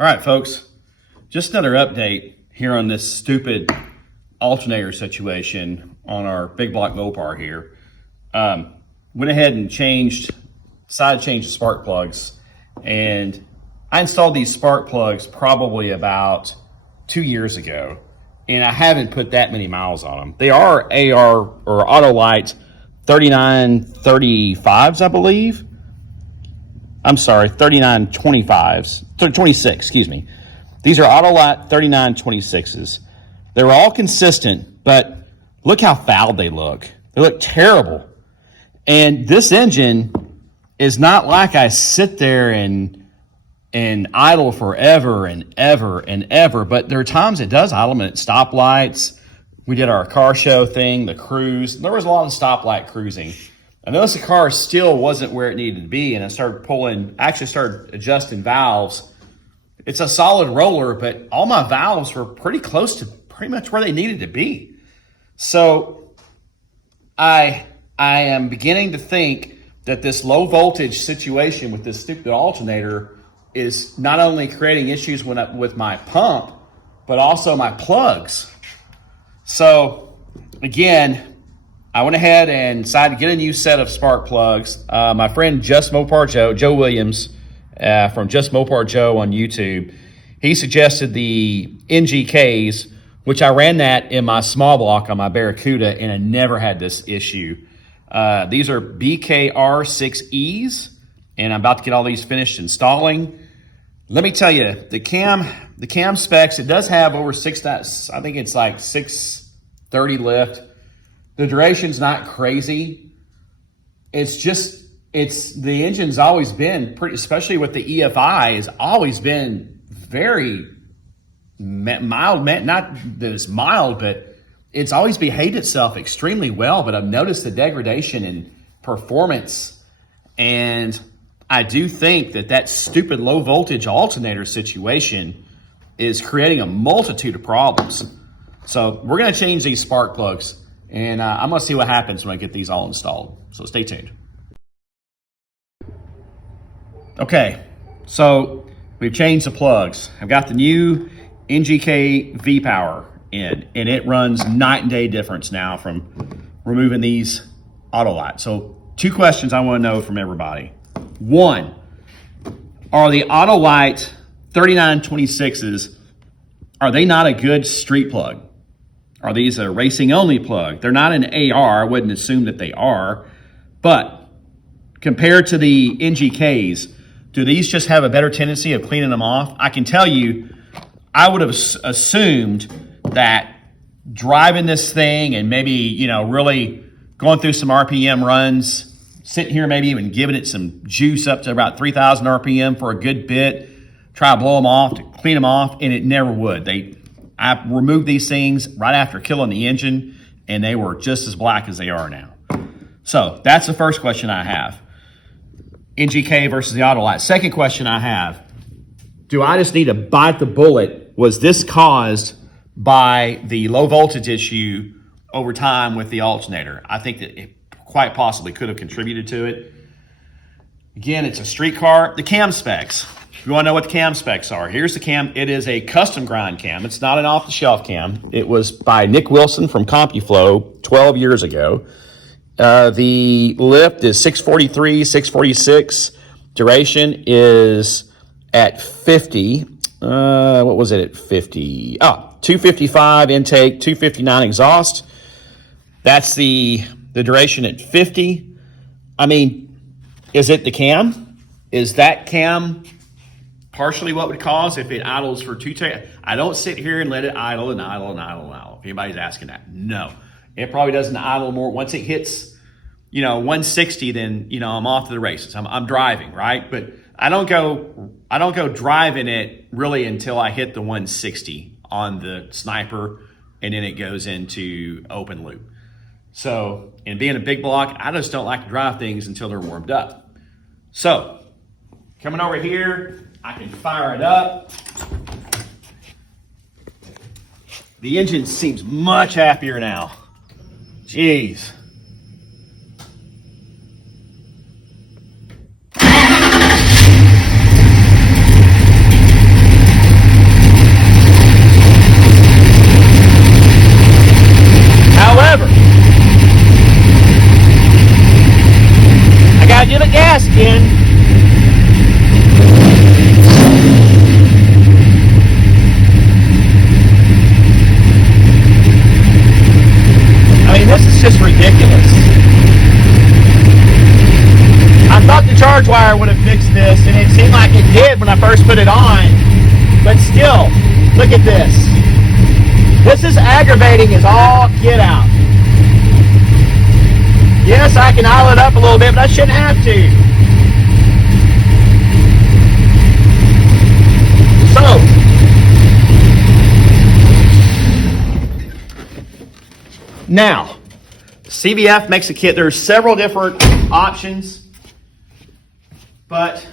All right, folks, just another update here on this stupid alternator situation on our big block Mopar here. Went ahead and decided to change the spark plugs, and I installed these spark plugs probably about 2 years ago, and I haven't put that many miles on them. They are AR or Autolite 3935s, I believe. I'm sorry, 3925s, 26, excuse me. These are Autolite 3926s. They're all consistent, but look how fouled they look. They look terrible. And this engine is not like I sit there and idle forever and ever and ever, but there are times it does idle at stoplights. We did our car show thing, the cruise. There was a lot of stoplight cruising. I noticed the car still wasn't where it needed to be, and I started adjusting valves. It's a solid roller, but all my valves were pretty close to pretty much where they needed to be. So I am beginning to think that this low voltage situation with this stupid alternator is not only creating issues with my pump, but also my plugs. So again, I went ahead and decided to get a new set of spark plugs. My friend Just Mopar Joe Williams from Just Mopar Joe on YouTube, he suggested the NGKs, which I ran that in my small block on my Barracuda, and I never had this issue. These are BKR6Es, and I'm about to get all these finished installing. Let me tell you, the cam specs, it does have over I think it's like 630 lift. The duration's not crazy. The engine's always been pretty, especially with the EFI, has always been very mild. Not that it's mild, but it's always behaved itself extremely well. But I've noticed the degradation in performance, and I do think that stupid low voltage alternator situation is creating a multitude of problems. So we're going to change these spark plugs. And I'm going to see what happens when I get these all installed. So stay tuned. Okay, so we've changed the plugs. I've got the new NGK V-Power in, and it runs night and day difference now from removing these Autolite. So 2 questions I want to know from everybody. 1, are the Autolite 3926s, are they not a good street plug? Are these a racing only plug? They're not an AR. I wouldn't assume that they are. But compared to the NGKs, do these just have a better tendency of cleaning them off? I can tell you, I would have assumed that driving this thing and maybe, really going through some RPM runs, sitting here maybe even giving it some juice up to about 3,000 RPM for a good bit, try to blow them off, to clean them off, and it never would. I removed these things right after killing the engine, and they were just as black as they are now. So that's the first question I have. NGK versus the Autolite. Second question I have, do I just need to bite the bullet? Was this caused by the low voltage issue over time with the alternator? I think that it quite possibly could have contributed to it. Again, it's a street car. The cam specs. If you want to know what the cam specs are, here's the cam. It is a custom grind cam. It's not an off-the-shelf cam. It was by Nick Wilson from CompuFlow 12 years ago. The lift is 643, 646. Duration is at 50. What was it at 50? 255 intake, 259 exhaust. That's the duration at 50. I mean, is it the cam? Is that cam partially what would cause if it idles for I don't sit here and let it idle and idle and idle and idle. If anybody's asking that, no. It probably doesn't idle more. Once it hits, 160, then, I'm off to the races. I'm driving, right? But I don't go driving it really until I hit the 160 on the Sniper, and then it goes into open loop. So, and being a big block, I just don't like to drive things until they're warmed up. So, coming over here, I can fire it up. The engine seems much happier now. Jeez. give it gas again. I mean, this is just ridiculous. I thought the charge wire would have fixed this, and it seemed like it did when I first put it on. But still, look at this. This is aggravating as all get out. Yes, I can idle it up a little bit, but I shouldn't have to. So, now, CVF makes a kit. There's several different options, but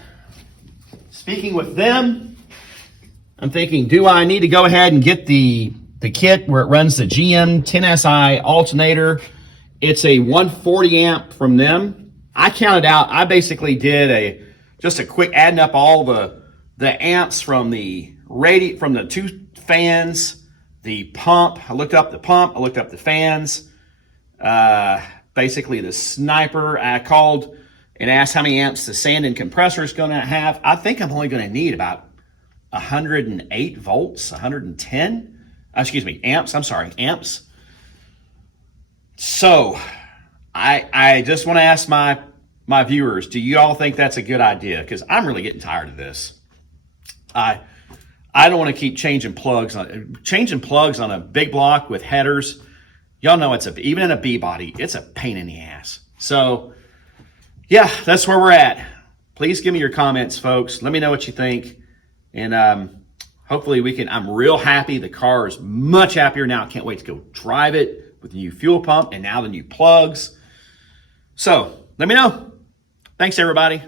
speaking with them, I'm thinking, do I need to go ahead and get the kit where it runs the GM 10SI alternator? It's a 140 amp from them. I counted out, I basically did just a quick adding up all the amps from the from the two fans, the pump. I looked up the pump, I looked up the fans, basically the sniper. I called and asked how many amps the Sanden compressor is going to have. I think I'm only going to need about 108 volts, 110, amps. I'm sorry, amps. So I just want to ask my viewers, do you all think that's a good idea? Because I'm really getting tired of this. I don't want to keep changing plugs on a big block with headers. Y'all know even in a B body, it's a pain in the ass. So yeah, that's where we're at. Please give me your comments, folks. Let me know what you think. And hopefully I'm real happy. The car is much happier now. I can't wait to go drive it with the new fuel pump and now the new plugs. So let me know. Thanks, everybody.